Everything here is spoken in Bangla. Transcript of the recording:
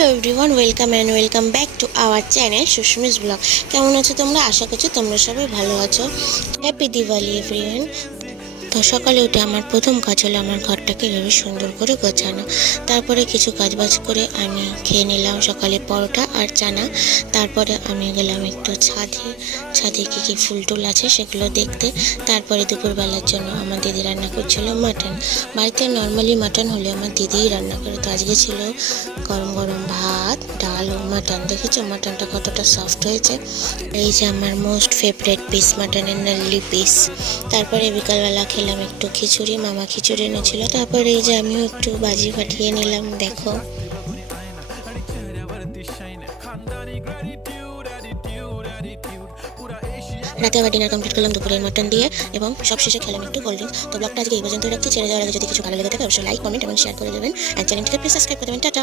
Hello everyone, welcome back to our channel Susmi's blog. কেমন আছো তোমরা? আশা করছি তোমরা সবাই ভালো আছো। Happy Diwali everyone. তো সকালে উঠে আমার প্রথম কাজ হলো আমার ঘরটাকে এভাবে সুন্দর করে গোছানো। তারপরে কিছু কাজবাজ করে আমি খেয়ে নিলাম সকালে পরোটা আর চানা। তারপরে আমি গেলাম একটু ছাদে কী কী ফুল টুল আছে সেগুলো দেখতে। তারপরে দুপুরবেলার জন্য আমার দিদি রান্না করছিল মাটন। বাড়িতে নর্মালি মাটন হলে আমার দিদিই রান্না করে, তো আজকে ছিল গরম গরম ভাত, ডাল ও মাটন। দেখেছো মাটনটা কতটা সফট হয়েছে। এই যে আমার মোস্ট ফেভারিট পিস, মাটনের নাল্লি পিস। তারপরে বিকালবেলা খেলাম একটু খিচুড়ি, মামা খিচুড়ি এনেছিল। তারপরে এই যে আমিও একটু বাজি ফাটিয়ে নিলাম, দেখো। রাতে আবার ডিনার কমপ্লিট করলাম দুপুরের মাটন দিয়ে, এবং সবশেষে খেলাম একটু কোল্ড ড্রিঙ্কস। তো ব্লগটা আজকে এই পর্যন্ত রাখছি। ছেড়ে যাওয়ার আগে যদি কিছু ভালো লেগে থাকে অবশ্যই লাইক, কমেন্ট এবং শেয়ার করে দেবেন। আর চ্যানেলটিকে প্লিজ সাবস্ক্রাইব করে দেবেন। টাটা।